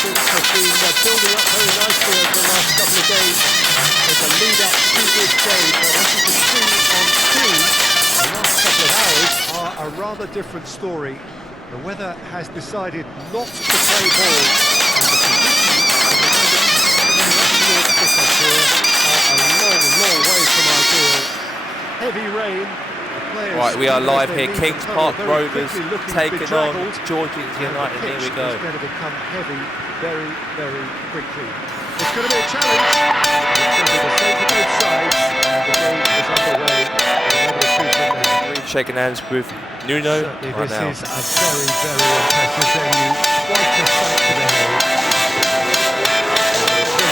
things have been building up very nicely over the last couple of days. There's a lead-up to this game, but as you can see on screen, the last couple of hours are a rather different story. The weather has decided not to play ball, and the conditions at the moment here are a long, long way from ideal. Heavy rain. Right, we are live here, Kings Park Rovers taking on Georgehigton United. Here we go. It's going to become heavy very, very quickly. It's going to be a challenge. It's going to be the same for both sides. The game is underway. Shaking hands with Nuno Certainly right now. This is a very, very impressive venue. Quite a sight to behold.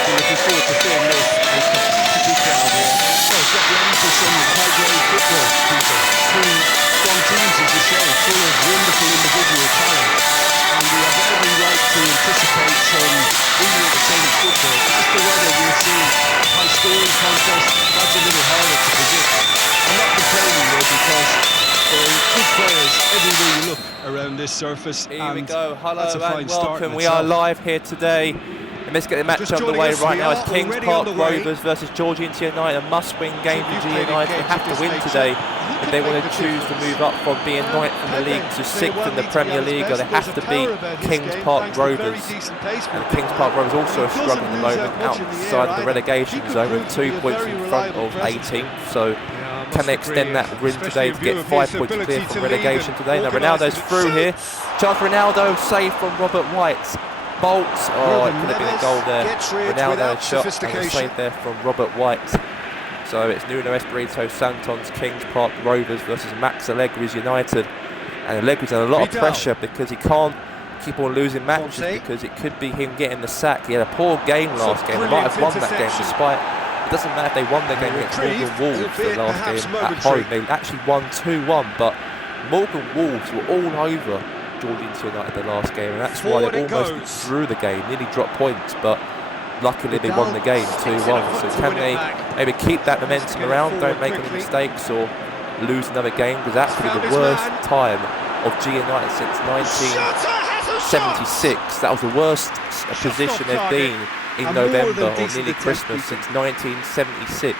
Looking forward to seeing this. A capacity crowd here. Well, got the answer from high-grade football people. Two strong teams, as you say, full of wonderful individual talent. And we have every right to anticipate some really entertaining football. As to whether we'll see a high-scoring contest, that's a little harder to predict. I'm not complaining though, because there are good players everywhere you look around this surface. Here we go, hello and welcome. We are are live here today. And let's get the match underway right now. It's Kings Park Rovers versus Georgehigton United. A must-win game for G United. They have to win today if they want to choose to move up from being ninth in the league to sixth in the PremierLiga. They have to beat Kings Park Rovers. And Kings Park Rovers also are struggling at the moment outside of the relegation zone with 2 points in front of 18th. So can they extend that win today to get 5 points clear from relegation today? Now Ronaldo's through here. Chance for Ronaldo, save from Robert White. Bolts, oh, it could have been a goal there. Ronaldo shot and a save there from Robert White. So it's Nuno Espirito Santon's Kings Park Rovers versus Max Allegri's United. And Allegri's under a lot of pressure because he can't keep on losing matches because it could be him getting the sack. He had a poor game last game. They might have won that game despite. It doesn't matter if they won their game against Morgan Wolves the last game at home. They actually won 2-1, but Morgan Wolves were all over Georgehigton United the last game, and that's why they almost drew the game, nearly dropped points, but luckily they won the game 2-1. So can they maybe keep that momentum around, don't make any mistakes or lose another game, because that's been the worst time of G United since 1976. That was the worst position they've been in November or nearly Christmas since 1976.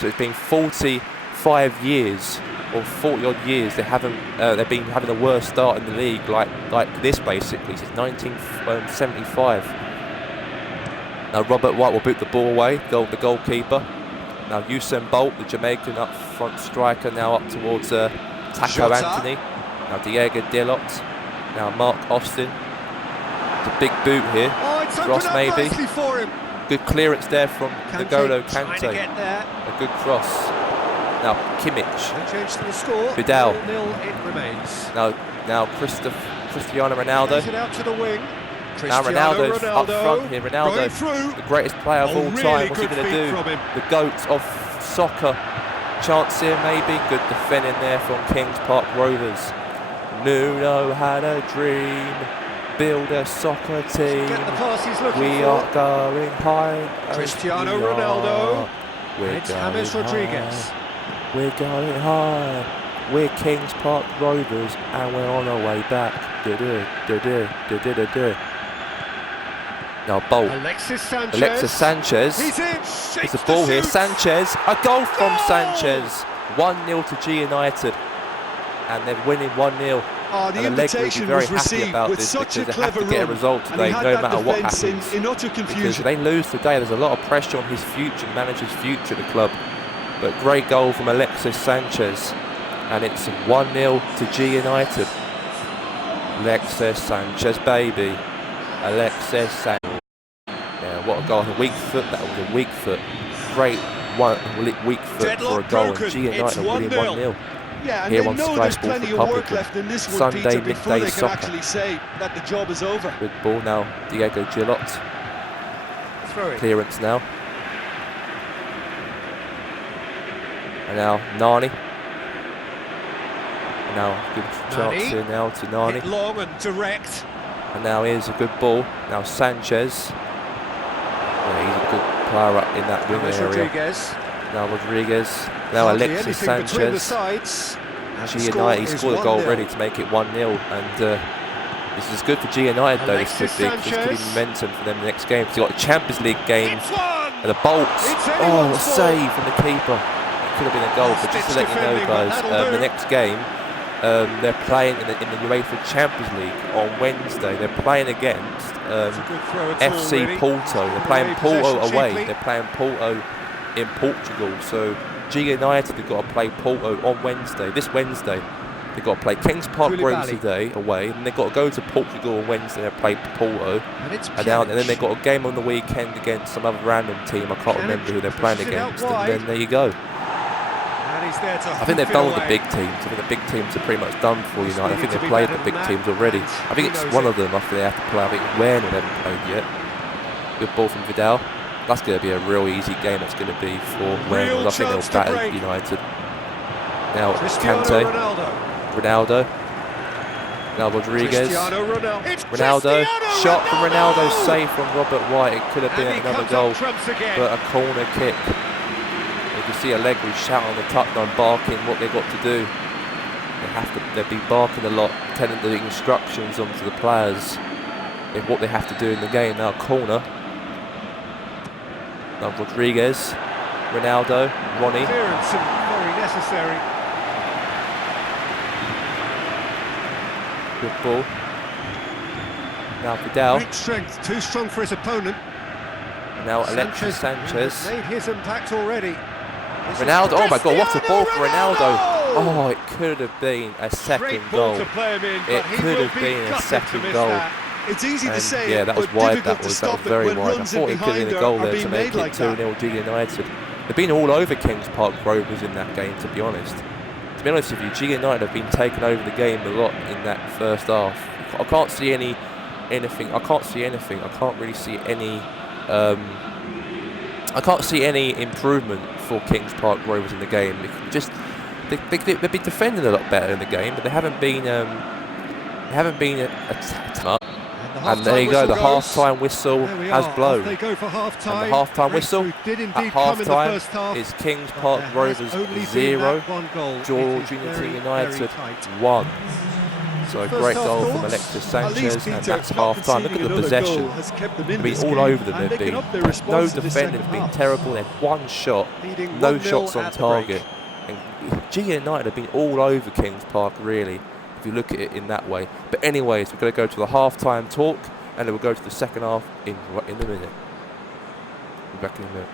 So it's been 45 years or 40 odd years they've been having the worst start in the league like this basically since 1975. Now Robert White will boot the ball away, the goalkeeper. Now Usain Bolt, the Jamaican up front striker, now up towards Taco Anthony. Now Diego Dalot. Now Mark Austin. It's a big boot here. Cross maybe. Good clearance there from N'Golo Kante. A good cross. Now Kimmich, Vidal, now Cristiano Ronaldo. Now Ronaldo's up front here. Ronaldo, the greatest player of all time. What's he going to do? The GOAT of soccer. Chance here maybe. Good defending there from Kings Park Rovers. Nuno had a dream. Build a soccer team. We are going high. Cristiano Ronaldo. It's James Rodriguez. We're going high. We're Kings Park Rovers and we're on our way back. Now Bolt. Alexis Sanchez. It's a ball here. Sanchez. A goal from Sanchez. 1-0 to G United. And they're winning 1-0. And Allegri will be very happy about this because they have to get a result today no matter what happens. Because if they lose today, there's a lot of pressure on his future, the manager's future at the club. But great goal from Alexis Sanchez. And it's 1-0 to G United. Alexis Sanchez, baby. Alexis Sanchez. Yeah, what a goal. A weak foot, that was a weak foot. Great weak foot for a goal. And G United are winning 1-0. Yeah, here on Sky Sports Republican. Sunday midday soccer. That the job is over. Good ball now, Diego Dalot. Clearance now. And now Nani. And now good chance here now to Nani. Long and direct. And now here's a good ball. Now Sanchez. Yeah, he's a good player up in that wing area. Now Rodriguez. Now Alexis Sanchez. G United, he scored a goal already to make it 1-0. And This is good for G United though. This could be momentum for them in the next game. Because you've got a Champions League game and the bolts. Oh, a save from the keeper. It could have been a goal, but just to let you know, guys, the next game they're playing in the UEFA Champions League on Wednesday. They're playing against FC Porto. They're playing Porto away. They're playing Porto in Portugal. So G United have got to play Porto on Wednesday. This Wednesday, they've got to play Kings Park Rovers today away, and they've got to go to Portugal on Wednesday and play Porto. And then they've got a game on the weekend against some other random team. I can't remember who they're playing against. And then there you go. I think they've done all the big teams. I think the big teams are pretty much done for United. I think they've played the big teams already. I think it's one of them after they have to play. I think Werner they haven't played yet. Good ball from Vidal. That's going to be a real easy game. That's going to be for Werner. I think they'll batter United. Now Kante, Ronaldo, now Rodriguez, Ronaldo, shot from Ronaldo, save from Robert White. It could have been another goal, but a corner kick. You can see Allegri shout on the touchline, barking what they've got to do. They'll be barking a lot, telling the instructions onto the players in what they have to do in the game. Now corner. Now Rodriguez, Ronaldo, Ronnie. Very necessary. Good ball. Now Vidal. Great strength, too strong for his opponent. Now Alexis Sanchez. Made his impact already. Ronaldo, oh my god, what a ball for Ronaldo. Oh, it could have been a second goal. It could have been a second goal. It's easy to say, yeah, that was wide, that was very wide. I thought it could have been a goal there to make it 2-0 G United. They've been all over Kings Park Rovers in that game, to be honest. To be honest with you, G United have been taking over the game a lot in that first half. I can't see anything. I can't really see any. I can't see any improvement for Kings Park Rovers in the game. They've been defending a lot better in the game, but they haven't been attacked up. And there you go, the half-time whistle has blown. And the half-time whistle at half-time is Kings Park Rovers 0, Georgehigton United 1. So a great goal from Alexis Sanchez, and that's half-time. Look at the possession. They've been all over them. They've been no defending. It's been terrible. They've one shot, no shots on target. And G United have been all over Kings Park, really, if you look at it in that way. But anyways, we're going to go to the half-time talk, and then we'll go to the second half in a minute. We'll be back in a minute.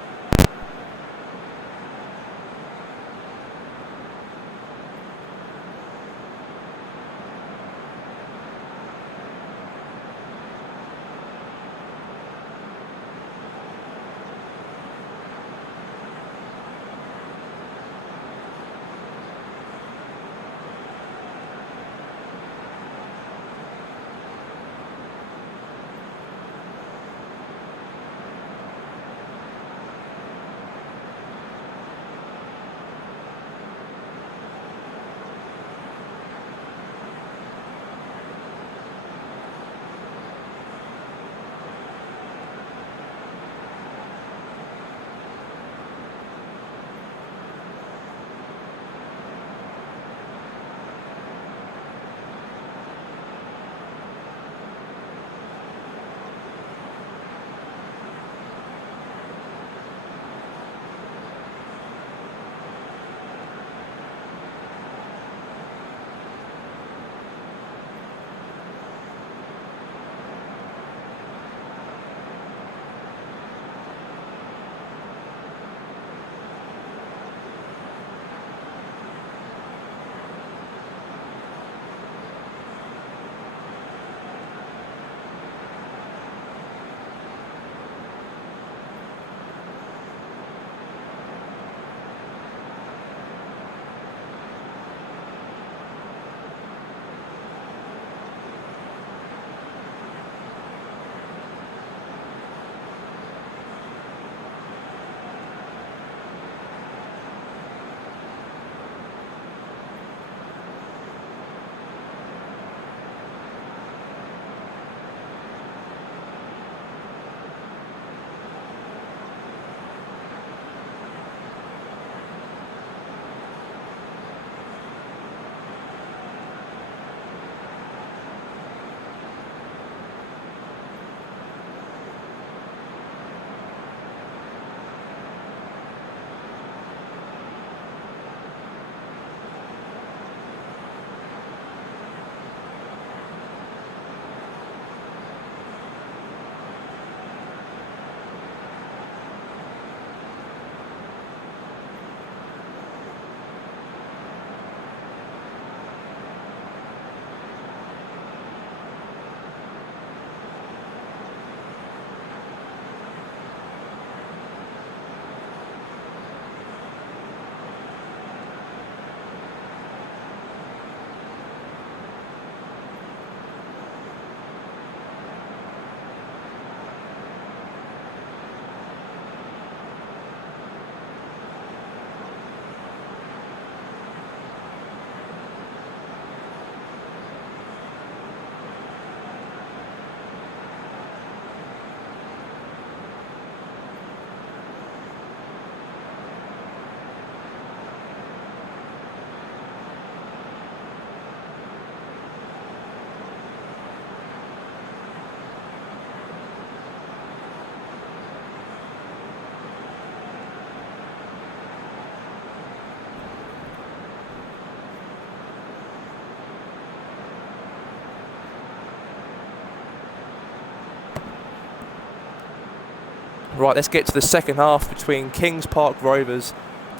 Right, let's get to the second half between Kings Park Rovers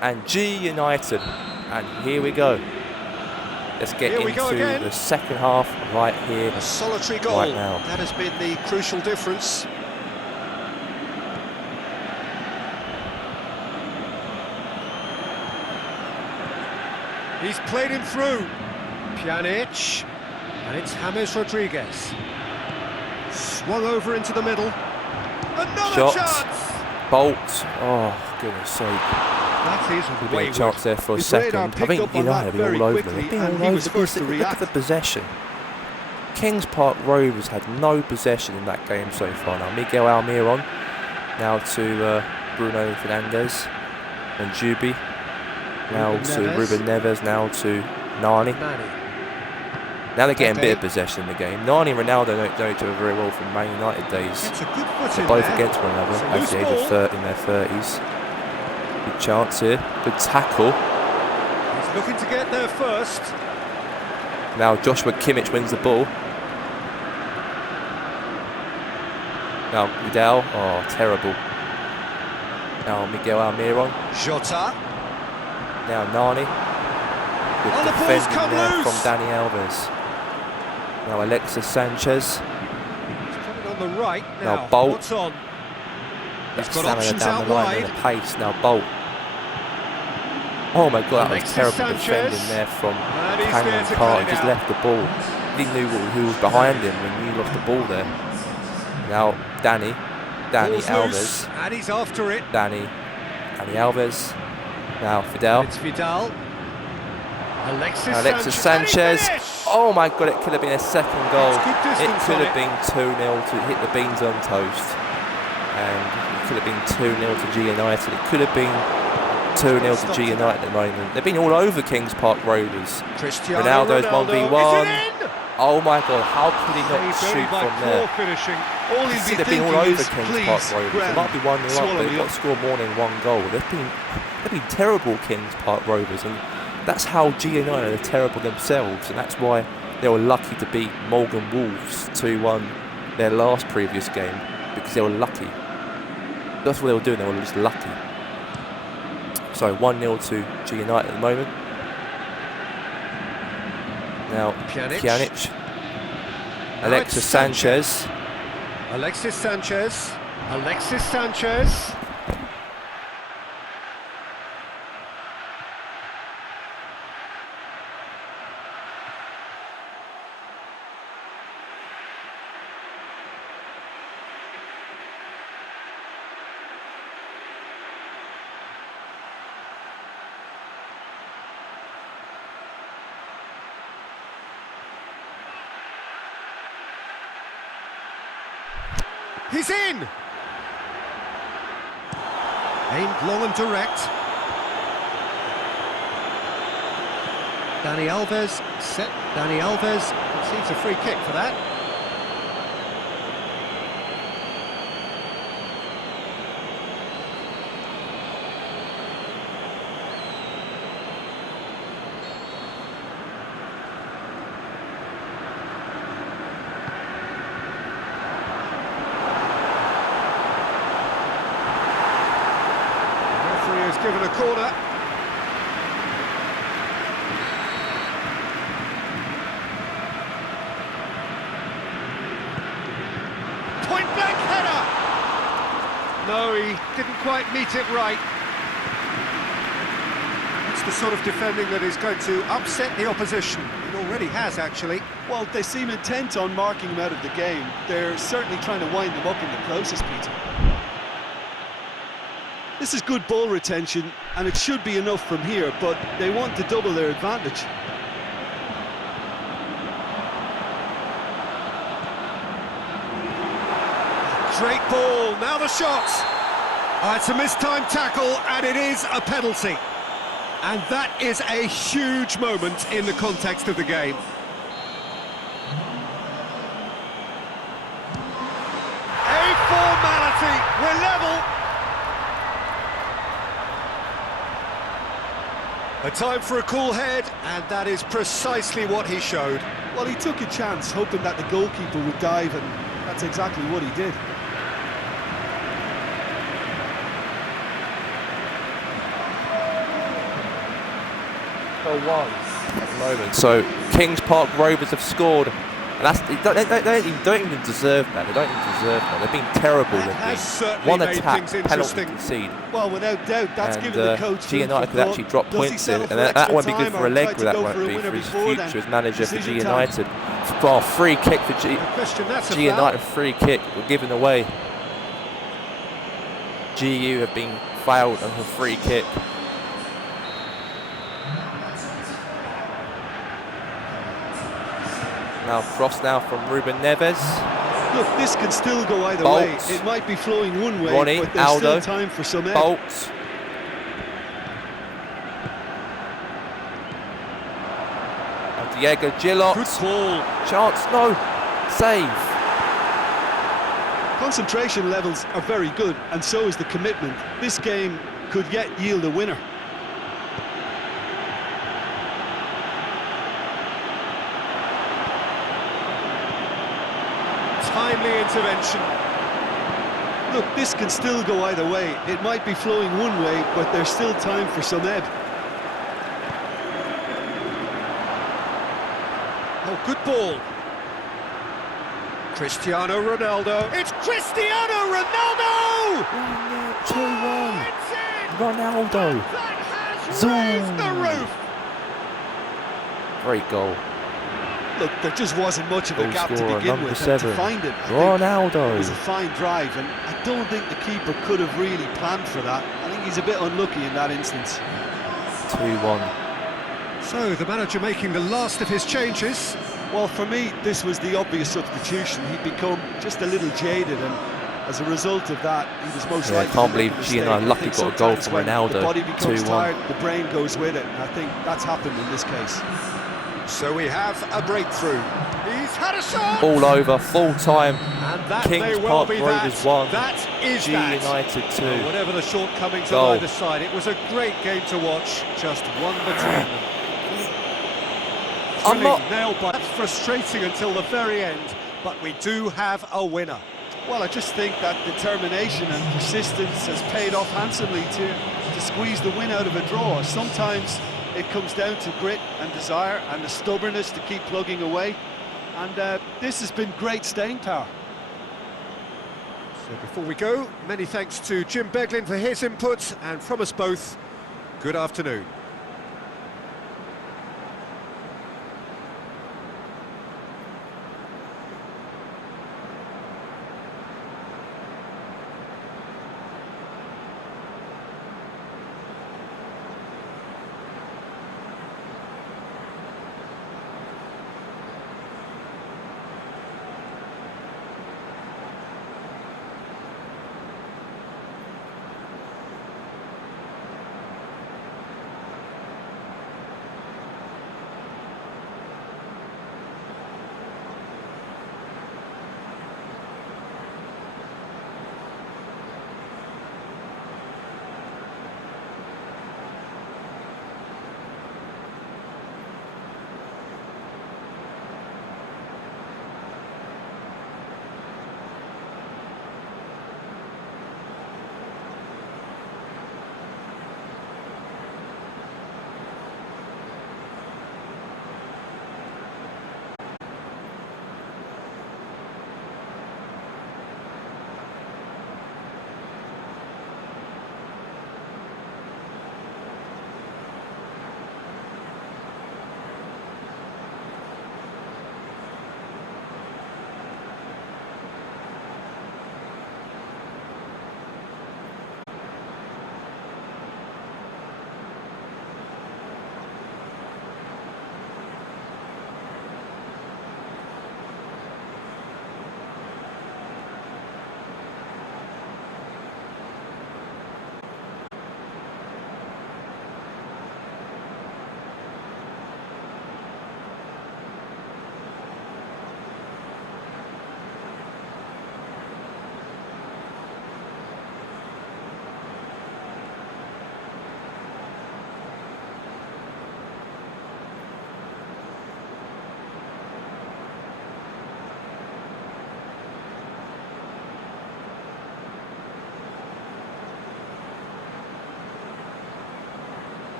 and G United. And here we go. Let's get into the second half right here, a solitary goal. Right now. That has been the crucial difference. He's played him through. Pjanic. And it's James Rodriguez. Swung over into the middle. Another Shot. chance! Bolt. Oh, goodness sake. That is We've been a chance there for a second. I think United have been all over them. They've been all over them. Look at the possession. Kings Park Rovers had no possession in that game so far. Now Miguel Almiron, now to Bruno Fernandes and Jubi, now to Ruben Neves, now to Nani. Now they're getting a bit of possession in the game. Nani and Ronaldo don't do very well from Man United days. They're both against one another at the age of 30 in their 30s. Good chance here. Good tackle. He's looking to get there first. Now Joshua Kimmich wins the ball. Now Vidal. Oh, terrible. Now Miguel Almiron. Jota. Now Nani. Good defending there from Dani Alves. Now Alexis Sanchez. He's coming on the right now Bolt. What's on? He's got options down the line and the pace. Now Bolt. Oh my God, that was terrible defending there from Canyon Park. He just left the ball. He knew who was behind him when you lost the ball there. Now Dani Alves. And he's after it. Dani Alves. Now Vidal. It's Vidal. Alexis Sanchez. Oh my God, it could have been a second goal. It could have been 2-0 to hit the beans on toast. And it could have been 2-0 to G United. It could have been 2-0 to G United at the moment. They've been all over Kings Park Rovers. Ronaldo's 1v1. Oh my God, how could he not shoot from there? You see, they've been all over Kings Park Rovers. It might be 1-0 up, but they've got to score more than one goal. They've been terrible, Kings Park Rovers, and that's how G United are terrible themselves, and that's why they were lucky to beat Morgan Wolves 2-1 their last previous game, because they were lucky. That's what they were doing, they were just lucky. So 1-0 to G United at the moment. Now Pjanic. Alexis Sanchez. Alexis Sanchez. He's in! Aimed long and direct. Dani Alves, set. Dani Alves receives a free kick for that. Given a corner. Point blank header. No, he didn't quite meet it right. It's the sort of defending that is going to upset the opposition. It already has, actually. Well, they seem intent on marking him out of the game. They're certainly trying to wind them up in the process, Peter. This is good ball retention, and it should be enough from here, but they want to double their advantage. Great ball, now the shot! It's a mistimed tackle, and it is a penalty. And that is a huge moment in the context of the game. A formality, we're level! A time for a cool head, and that is precisely what he showed. Well, he took a chance, hoping that the goalkeeper would dive, and that's exactly what he did. per 1 at the moment. So Kings Park Rovers have scored, and that's, they don't even deserve that. They don't even deserve that. They've been terrible. They've been one attack, penalty concede. Well, without doubt, that's given the coach G United could actually drop points in, and that won't be good for Allegri. That won't be for his future as manager for G United. Oh, free kick for G United. Free kick given away. GU have been fouled on a free kick. Now cross now from Ruben Neves. Look, this can still go either way. It might be flowing one way, Ronnie, but there's Aldo, still time for some ebb. Bolts. Diego Gillot. Good ball. Chance, no. Save. Concentration levels are very good, and so is the commitment. This game could yet yield a winner. Timely intervention. Look, this can still go either way. It might be flowing one way, but there's still time for some ebb. Oh, good ball. Cristiano Ronaldo. It's Cristiano Ronaldo! 2-1. Ronaldo. Zoom. The roof. Great goal. Look, there just wasn't much of a gap to begin with, and to find it, Ronaldo. It was a fine drive, and I don't think the keeper could have really planned for that. I think he's a bit unlucky in that instance. 2-1. So, the manager making the last of his changes. Well, for me, this was the obvious substitution. He'd become just a little jaded, and as a result of that, he was most likely. I can't believe Gino lucky got a goal from Ronaldo. The body becomes 2-1. tired, the brain goes with it, and I think that's happened in this case. So we have a breakthrough. He's had a shot! All over, full time. And that Kings may well Park be Rovers that. 1. That is G United 2. Well, whatever the shortcomings Goal. on either side, it was a great game to watch. Just one between them. I'm not nailed by. That's frustrating until the very end, but we do have a winner. Well, I just think that determination and persistence has paid off handsomely to squeeze the win out of a draw. Sometimes it comes down to grit and desire and the stubbornness to keep plugging away. And this has been great staying power. So before we go, many thanks to Jim Beglin for his input, and from us both, good afternoon.